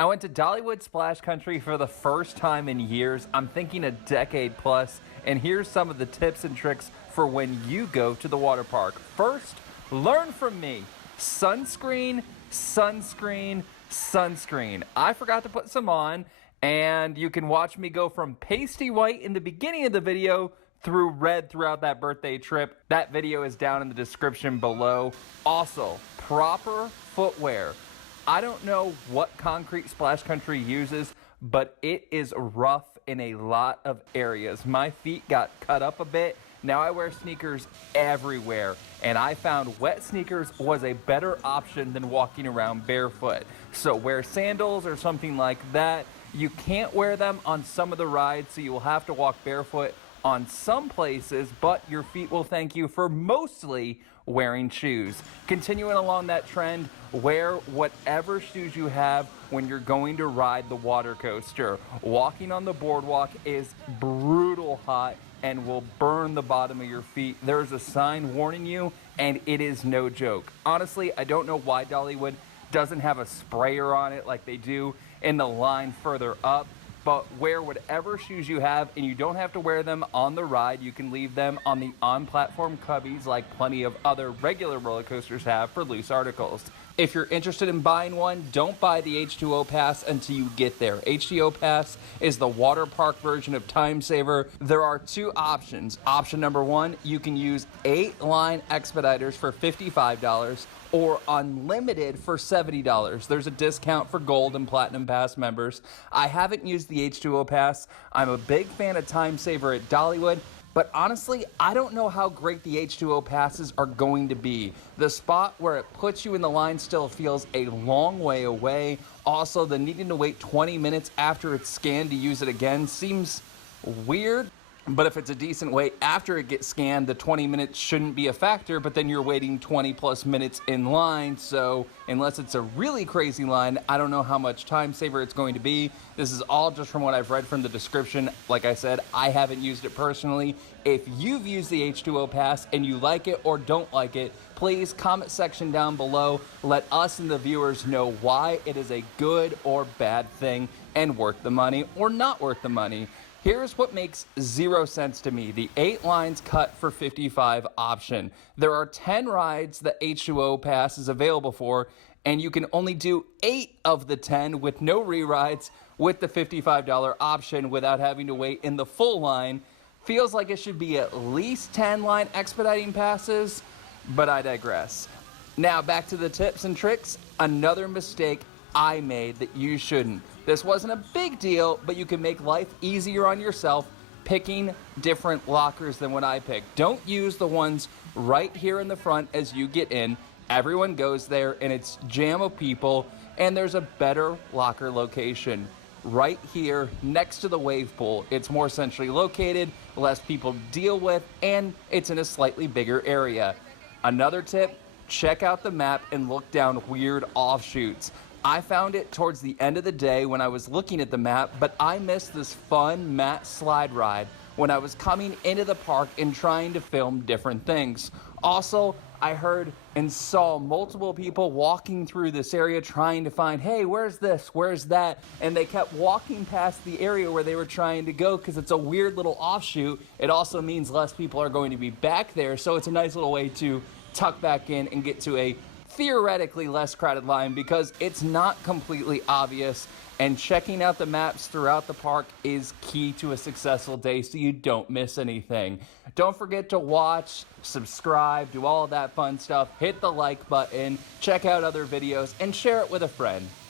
I went to Dollywood Splash Country for the first time in years. I'm thinking a decade plus. And here's some of the tips and tricks for when you go to the water park. First, learn from me. Sunscreen, sunscreen, sunscreen. I forgot to put some on, and you can watch me go from pasty white in the beginning of the video through red throughout that birthday trip. That video is down in the description below. Also, proper footwear. I don't know what concrete Splash Country uses, but it is rough in a lot of areas. My feet got cut up a bit. Now I wear sneakers everywhere, and I found wet sneakers was a better option than walking around barefoot. So wear sandals or something like that. You can't wear them on some of the rides, so you will have to walk barefoot on some places, but your feet will thank you for mostly wearing shoes. Continuing along that trend, wear whatever shoes you have when you're going to ride the water coaster. Walking on the boardwalk is brutal hot and will burn the bottom of your feet. There's a sign warning you, and it is no joke. Honestly, I don't know why Dollywood doesn't have a sprayer on it like they do in the line further up. But wear whatever shoes you have, and you don't have to wear them on the ride. You can leave them on the on-platform cubbies like plenty of other regular roller coasters have for loose articles. If you're interested in buying one, don't buy the H2O Pass until you get there. H2O Pass is the water park version of Time Saver. There are two options. Option number one, you can use 8-line expediters for $55 or unlimited for $70. There's a discount for Gold and Platinum Pass members. I haven't used the H2O Pass. I'm a big fan of Time Saver at Dollywood, but honestly, I don't know how great the H2O passes are going to be. The spot where it puts you in the line still feels a long way away. Also, the needing to wait 20 minutes after it's scanned to use it again seems weird. But if it's a decent wait after it gets scanned, the 20 minutes shouldn't be a factor, but then you're waiting 20 plus minutes in line. So unless it's a really crazy line, I don't know how much time saver it's going to be. This is all just from what I've read from the description. Like I said, I haven't used it personally. If you've used the H2O Pass and you like it or don't like it, please comment section down below. Let us and the viewers know why it is a good or bad thing and worth the money or not worth the money. Here's what makes 0 sense to me, the 8 lines cut for $55 option. There are 10 rides that H2O Pass is available for, and you can only do 8 of the 10 with no re-rides with the $55 option without having to wait in the full line. Feels like it should be at least 10 line expediting passes, but I digress. Now back to the tips and tricks. Another mistake I made that you shouldn't. This wasn't a big deal, but you can make life easier on yourself picking different lockers than what I picked. Don't use the ones right here in the front as you get in. Everyone goes there and it's jam of people, and there's a better locker location right here next to the wave pool. It's more centrally located, less people to deal with, and it's in a slightly bigger area. Another tip, check out the map and look down weird offshoots. I found it towards the end of the day when I was looking at the map, but I missed this fun mat slide ride when I was coming into the park and trying to film different things. Also, I heard and saw multiple people walking through this area trying to find, hey, where's this, where's that? And they kept walking past the area where they were trying to go because it's a weird little offshoot. It also means less people are going to be back there, so it's a nice little way to tuck back in and get to a theoretically less crowded line because it's not completely obvious, and checking out the maps throughout the park is key to a successful day so you don't miss anything. Don't forget to watch, subscribe, do all of that fun stuff, hit the like button, check out other videos, and share it with a friend.